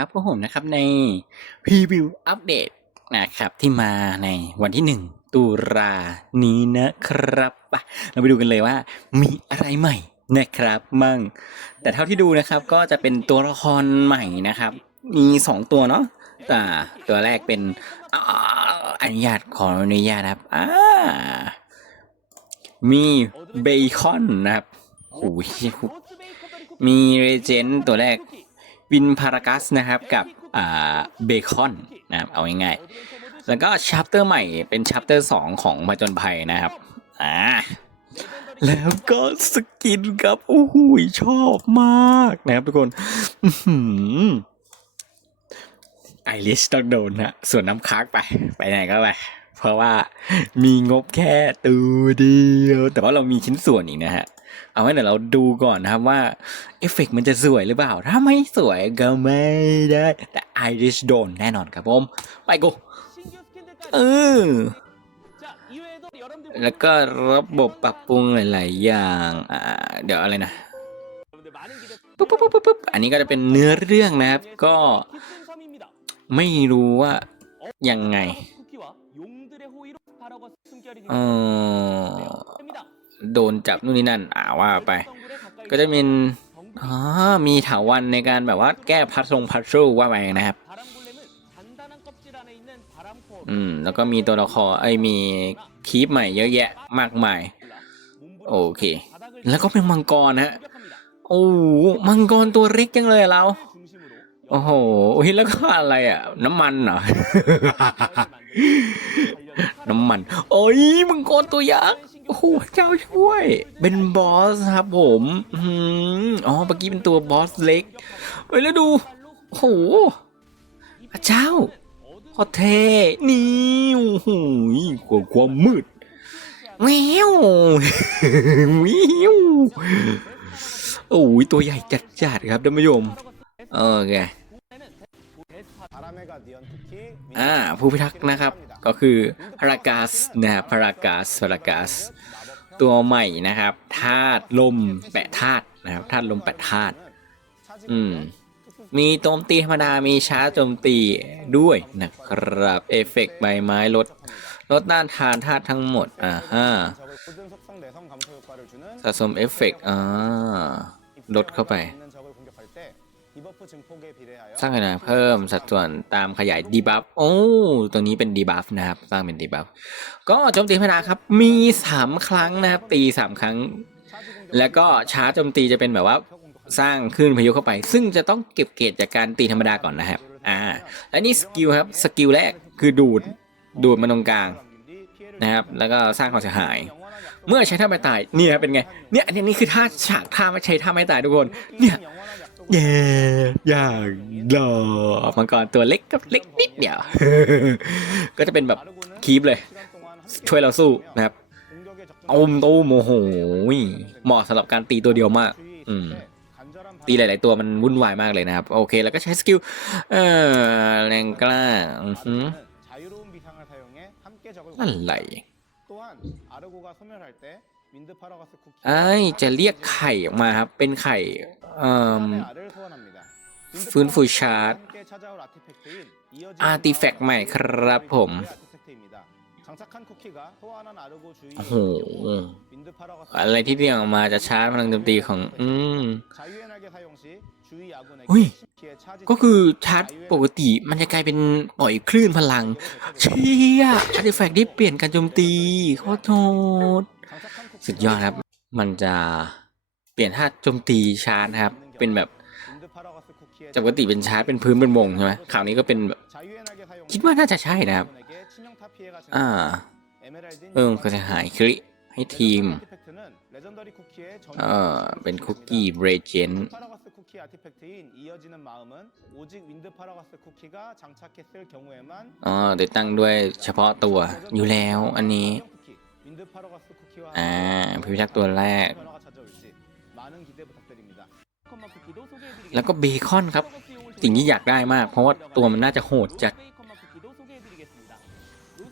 ครับพวกผมนะครับในพรีวิวอัปเดตนะครับที่มาในวันที่หนึ่งตุลานี้นะครับเราไปดูกันเลยว่ามีอะไรใหม่นะครับมั่ง แต่เท่าที่ดูนะครับก็จะเป็นตัวละครใหม่นะครับ มีสองตัวเนาะแต่ตัวแรกเป็นอนุญาตขออนุญาตครับอ่ามีเบคอนนะครับโอ้ยมีเรเจนต์ตัวแรก วินพารากัสนะครับกับเบคอนนะครับเอาง่ายๆแล้วก็ชัปเตอร์ใหม่เป็นชัปเตอร์สองของผจญภัยนะครับอ่าแล้วก็สกินครับโอ้โหชอบมากนะครับทุกคนไอริชต้องโดนนะส่วนน้ำค้างไป ไปไหนก็ไป เพราะว่ามีงบแค่ตัวเดียว แต่ว่าเรามีชิ้นส่วนอีกนะฮะ เอาไว้เดี๋ยวเราดูก่อนนะครับว่าเอฟเฟกต์มันจะสวยหรือเปล่า ถ้าไม่สวยก็ไม่ได้ แต่ไอริชโดนแน่นอนครับผม ไปกูเออแล้วก็ระบบปรับปรุงหลาย ๆ อย่างอ่าเดี๋ยวอะไรนะปุ๊บปุ๊บปุ๊บปุ๊บปุ๊บอันนี้ก็จะเป็นเนื้อเรื่องนะครับ ก็ไม่รู้ว่ายังไงเออ โดนจับนู่นนี่นั่นอ่าว่าไป ก็จะเป็นอ๋อมีถาวันในการแบบว่าแก้พัดทรงพัดสู้ว่าไปนะครับ อืม แล้วก็มีตัวละครไอ้มีคีปใหม่เยอะแยะมากมาย โอเค แล้วก็เป็นมังกรนะฮะโอ้มังกรตัวเล็กจังเลยเราโอ้โหแล้วก็อะไรอะ น้ำมันเหรอ น้ำมัน โอ้ยมังกรตัวยักษ์ โอ้โหเจ้าช่วย เป็นบอสครับผมอืมอ๋อเมื่อกี้เป็นตัวบอสเล็กเฮ้ยแล้วดู โอ้โหพระเจ้าพอเทนี่โอ้โหกว่าความมืดแวววิวโอ้ยตัวใหญ่จัดๆครับท่านผู้ชมโอเค อ่าผู้พิทักษ์นะครับ ก็คือพารากาสนะครับพารากาสพารากาส ตัวใหม่นะครับธาตุลมแปะธาตุนะครับธาตุลมแปะธาตุอืมมีโจมตีธรรมดา มีชาร์จโจมตีด้วยนะครับ เอฟเฟกต์ใบไม้ลด ลดต้านทานธาตุทั้งหมด อ่าฮะสะสมเอฟเฟกต์อ่า ลดเข้าไป สร้างขนาดเพิ่มสัดส่วนตามขยายดีบัฟโอ้ตัวนี้เป็นดีบัฟนะครับ สร้างเป็นดีบัฟก็โจมตีธรรมดาครับ มีสามครั้งนะครับ ตีสามครั้ง แล้วก็ชาร์จโจมตีจะเป็นแบบว่าสร้างคลื่นพายุเข้าไป ซึ่งจะต้องเก็บเกรดจากการตีธรรมดาก่อนนะครับ อ่า และนี่สกิลครับ สกิลแรกคือดูด ดูดมาตรงกลางนะครับ แล้วก็สร้างความเสียหาย เมื่อใช้ท่าไม่ตาย เนี่ยเป็นไง เนี่ยอันนี้นี่คือท่าฉากท่าไม่ใช้ท่าไม่ตายทุกคน เนี่ย เย้อย่างหล่อมังกรตัวเล็กกับเล็กนิดเดียว ก็จะเป็นแบบคีบเลย ช่วยเราสู้นะครับตูมตูมโมโหเหมาะสำหรับการตีตัวเดียวมาก อืมตีหลาย ๆ ตัวมันวุ่นวายมากเลยนะครับ โอเค แล้วก็ใช้สกิลเออแรงกล้าอือหืออะไร ไอ้จะเรียกไข่ออกมาครับ เป็นไข่เอ่อฟื้นฟูชาร์จอาร์ติแฟกต์ใหม่ครับผมโอ้โหอะไรที่เรียกออกมาจะชาร์จพลังโจมตีของ อืมอุ้ยก็คือชาร์จปกติมันจะกลายเป็นปล่อยคลื่นพลัง เชี่ยอาร์ติแฟกต์ที่เปลี่ยนการโจมตีขอโทษ สุดยอดครับ มันจะเปลี่ยนท่าโจมตีชาร์จครับ เป็นแบบจากปกติเป็นชาร์จเป็นพื้นเป็นวงใช่ไหมคราวนี้ก็เป็นแบบคิดว่าน่าจะใช่นะครับ อ่า เออก็จะหายคลิให้ทีม เออเป็นคุกกี้เรเจนอ๋อติดตั้งด้วยเฉพาะตัวอยู่แล้วอันนี้ อ่าพิพิทักษ์ตัวแรก แล้วก็เบคอนครับ สิ่งที่อยากได้มาก เพราะว่าตัวมันน่าจะโหดจัด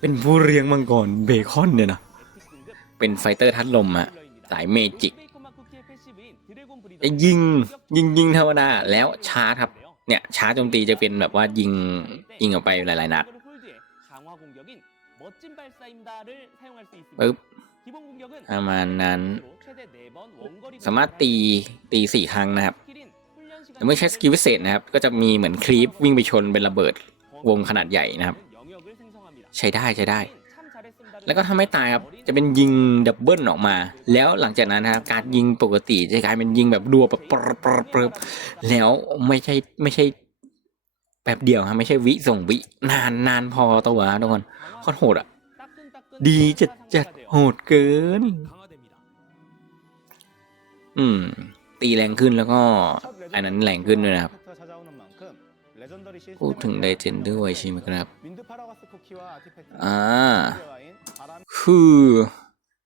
เป็นผู้เลี้ยงมังกรเบคอนเนี่ยนะ เป็นไฟเตอร์ทัดลมอะสายเมจิกจะยิงยิงยิงธรรมดาแล้วชาร์จครับ เนี่ยชาร์จโจมตีจะเป็นแบบว่ายิงยิงออกไปหลายๆนัด ปึ๊บประมาณนั้น สามารถตีตีสี่ครั้งนะครับแต่เมื่อใช้สกิลพิเศษนะครับ ก็จะมีเหมือนคลีปวิ่งไปชนเป็นระเบิดวงขนาดใหญ่นะครับ ใช้ได้ใช้ได้ แล้วก็ถ้าไม่ตายครับจะเป็นยิงดับเบิลออกมา แล้วหลังจากนั้นนะครับการยิงปกติจะกลายเป็นยิงแบบรัวแบบปรบปรบปรบแล้วไม่ใช่ไม่ใช่ แบบเดียวครับไม่ใช่วิส่งวินานนานพอตัวทุกคนโคตรโหดอะ ดีจัดจัดโหดเกิน อืม ตีแรงขึ้นแล้วก็อันนั้นแรงขึ้นด้วยนะครับพูดถึงไดเจนด้วยใช่ไหมครับ อ่า คือ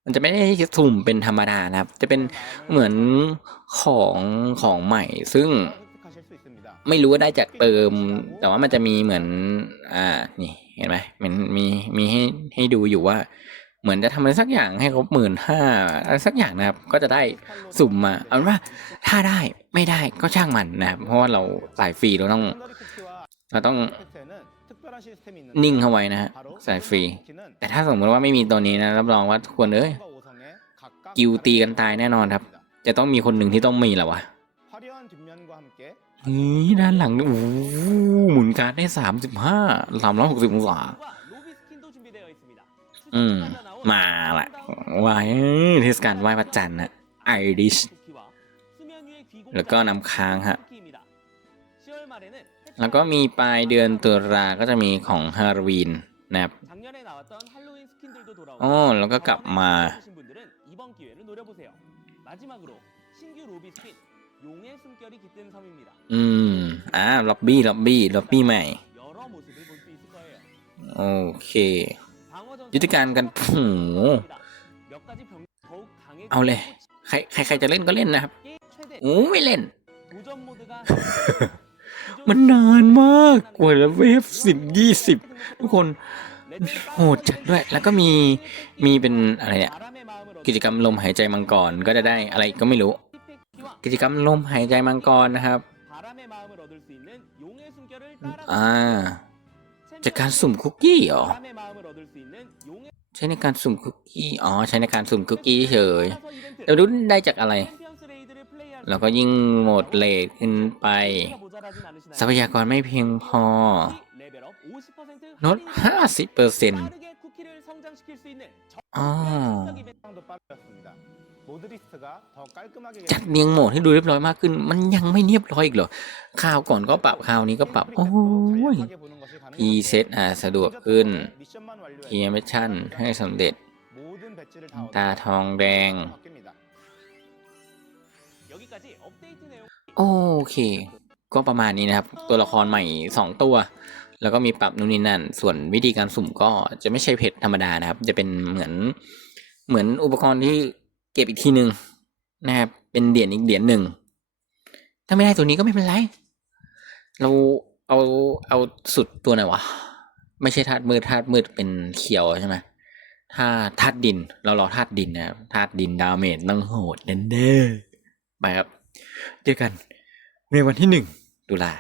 มันจะไม่ได้สุ่มเป็นธรรมดานะครับ จะเป็นเหมือนของของใหม่ซึ่ง ไม่รู้ว่าได้จากเติม แต่ว่ามันจะมีเหมือน อ่า นี่ เห็นไหมมันมีมีให้ให้ดูอยู่ว่า เหมือนจะทำอะไรสักอย่างให้ครบหมื่นห้าอะไรสักอย่างนะครับ ก็จะได้สุ่มมาเอาเป็นว่า ถ้าได้ไม่ได้ก็ช่างมันนะครับเพราะว่าเราสายฟรีเราต้อง เราต้องนิ่งเข้าไว้นะฮะสายฟรี แต่ถ้าสมมติว่าไม่มีตัวนี้นะรับรองว่าทุกคนเอ้ยกิวตีกันตายแน่นอนครับ จะต้องมีคนหนึ่งที่ต้องมีแหละวะ นี่ด้านหลังนี่โอ้หมุนการได้สามสิบห้าสามร้อยหกสิบองศาอืม มาละวายเทศกาลไหว้พระจันทร์นะไอริชแล้วก็นำค้างฮะ แล้วก็มีปลายเดือนตุลาก็จะมีของฮาโลวีนนะครับอ๋อแล้วก็กลับมา อืม อ่าล็อบบี้ล็อบบี้ล็อบบี้ใหม่ โอเค ยุทธการกันโอ้โหเอาเลย ใครใครใครจะเล่นก็เล่นนะครับ โอ้ไม่เล่น มันนานมากกว่าจะเวฟสิบยี่สิบทุกคนโหดจัดด้วย แล้วก็มีมีเป็นอะไรเนี่ย กิจกรรมลมหายใจมังกรก็จะได้อะไรก็ไม่รู้ กิจกรรมลมหายใจมังกรนะครับอ่าจากการสุ่มคุกกี้เหรอใช้ในการสุ่มคุกกี้อ๋อใช้ในการสุ่มคุกกี้เฉยเรารู้ได้จากอะไรเราก็ยิ่งโหมดเลทขึ้นไป ทรัพยากรไม่เพียงพอลด50เปอร์เซ็นต์อ๋อ จัดเรียงโหมดให้ดูเรียบร้อยมากขึ้น มันยังไม่เรียบร้อยอีกเหรอคราวก่อนก็ปรับคราวนี้ก็ปรับ โอ้ยพีเซตอ่าสะดวกขึ้นพีเอมิชั่นให้สำเร็จ ตาทองแดง โอเค ก็ประมาณนี้นะครับ ตัวละครใหม่สองตัว แล้วก็มีปรับนู่นนี่นั่น ส่วนวิธีการสุ่มก็จะไม่ใช่เพชรธรรมดานะครับ จะเป็นเหมือนเหมือนอุปกรณ์ที่เก็บอีกทีหนึ่งนะครับ เป็นเหรียญอีกเหรียญหนึ่ง ถ้าไม่ได้ตัวนี้ก็ไม่เป็นไร เราเอาเอาสุดตัวไหนวะ ไม่ใช่ธาตุมืดธาตุมืดเป็นเขียวใช่ไหมถ้าธาตุดิน เรารอธาตุดินนะครับธาตุดินดาเมจต้องโหดแน่ๆไปครับ เจอกันในวันที่หนึ่งตุลา